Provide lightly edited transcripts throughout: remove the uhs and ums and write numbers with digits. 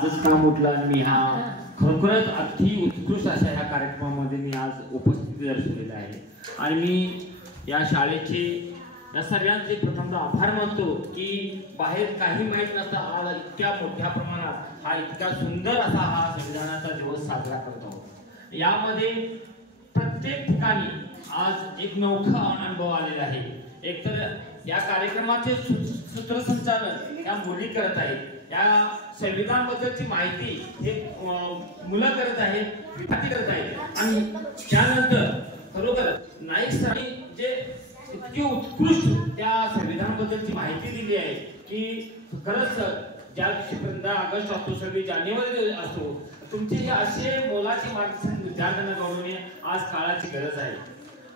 आजच काम उठलं आणि मी हा खरोखरच अति उत्कृष्ट अशा ह्या कार्यक्रमामध्ये मी आज उपस्थिती दर्शवलेला आहे आणि मी या शाळेचे या सगळ्यांचे प्रथमतः आभार मानतो की बाहेर काही माहीत नसता आज इतक्या मोठ्या प्रमाणात हा इतका सुंदर असा हा संविधानाचा दिवस साजरा करत आहोत। यामध्ये प्रत्येक ठिकाणी आज एक नौखा अनुभव आलेला आहे। एकतर या कार्यक्रमाचे सूत्रसंचालन या मुली करत आहेत, या संविधान बद्दलची माहिती हे मुलं करत आहेत, विद्यार्थी करत आहेत आणि त्यानंतर खरोखर नाईक सरांनी जे इतकी उत्कृष्ट त्या संविधान बद्दलची माहिती दिली आहे की खरंच ज्या 15 ऑगस्ट असतो, 26 जानेवारी असतो, तुमचे हे असे मोलाचे मार्गदर्शन विद्यार्थ्यांना घडवणे आज काळाची गरज आहे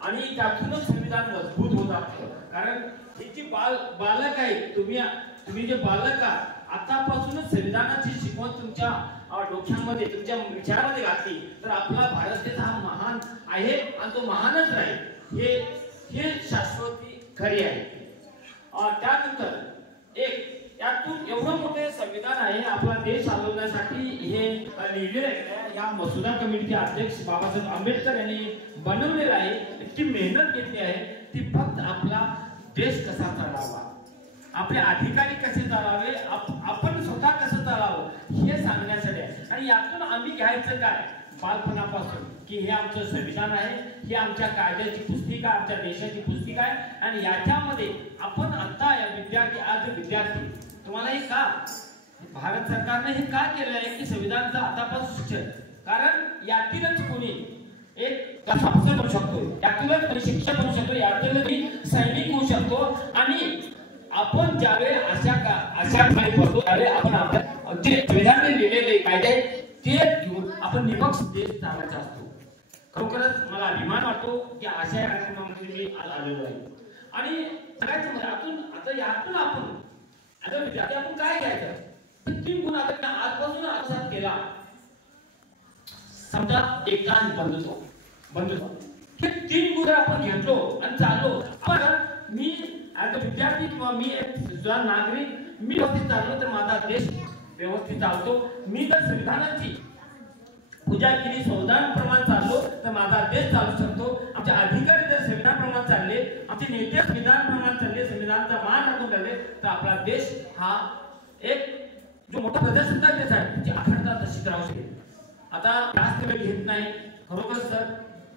आणि त्यातूनच संविधान मजबूत होत असतं। कारण हे जे बालक आहे, तुम्ही जे बालक आहात आतापासूनच संविधानाची शिकवण तुमच्या डोक्यामध्ये तुमच्या विचारामध्ये घातली तर आपला भारत देश हा महान आहे आणि तो महानच राहील हे शाश्वती खरी आहे। त्यानंतर यातून एवढं मोठे संविधान आहे आपला देश चालवण्यासाठी हे लिहिलेलं आहे। या मसुदा कमिटीचे अध्यक्ष बाबासाहेब आंबेडकर यांनी बनवलेलं आहे। इतकी मेहनत घेतली आहे ती फक्त आपला देश कसा चालवावा, आपले अधिकारी कसे चालवावे, आपण स्वतः कसं चालावं हे सांगण्यासाठी आहे। आणि यातून आम्ही घ्यायचं काय बालपणापासून की हे आमचं संविधान आहे, ही आमच्या कायद्याची पुस्तिका, आमच्या देशाची पुस्तिका आहे आणि याच्यामध्ये आपण आता या विद्यार्थी तुम्हाला हे का भारत सरकारने हे का केलं आहे की संविधानाचं आतापासून शिक्षण, कारण यातीलच कोणी एक अफसर बनू शकतो, यातूनच शिक्षक बनू शकतो, यातूनच सैनिक होऊ शकतो आणि आपण ज्यावेळी अशा बसतो त्यावेळी आपण आपल्या जे संविधानाने लिहिलेले कायदे ते घेऊन आपण निपक्ष देश चालवायचा असतो। खरोखरच मला अभिमान वाटतो की अशा कार्यक्रमामध्ये मी आज आलेलो आहे आणि सगळ्यात यातून आपण काय घ्यायचं 3 गुण आपण आजपासून आत्मसात केला। समजा एकता आणि बंधुत्व हे 3 गुण आपण घेतलो आणि चाललो, पण मी आज विद्यार्थी किंवा मी एक नागरिक मी व्यवस्थित चाललो तर माझा देश व्यवस्थित चालतो। मी जर संविधानाची पूजा केली, संविधान प्रमाण चाललो तर माझा देश चालू शकतो। आमचे अधिकारी जर संविधान प्रमाण चालले, आमचे नेते संविधान प्रमाण चालले, संविधानाचा मान राखून चालले तर आपला देश हा एक जो मोठा प्रजासत्ताक देश आहे त्याची अखंडता तशीच राहू शकेल। आता जास्त वेळ घेत नाही, खरोखर सर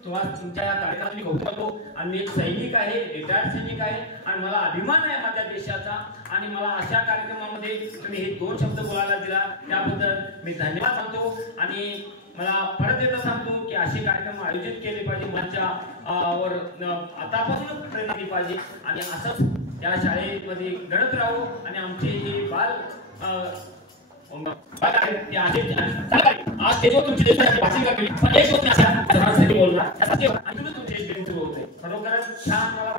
तुमच्या कार्यक्रमात मी कौतुक करतो आणि मी एक सैनिक आहे, रिटायर्ड सैनिक आहे आणि मला अभिमान आहे माझ्या देशाचा आणि मला अशा कार्यक्रमामध्ये तुम्ही हे 2 शब्द बोलायला दिला त्याबद्दल मी धन्यवाद सांगतो आणि मला परत एकदा सांगतो की असे कार्यक्रम आयोजित केले पाहिजे, मंचा वर आतापासूनच प्रेरणा दिली पाहिजे आणि असंच या शाळेमध्ये घडत राहू आणि आमचे हे बाल आज तेजो तुमची देशाची भाषिका केली पण एक होत नाही बोलला खरोखरच छान मला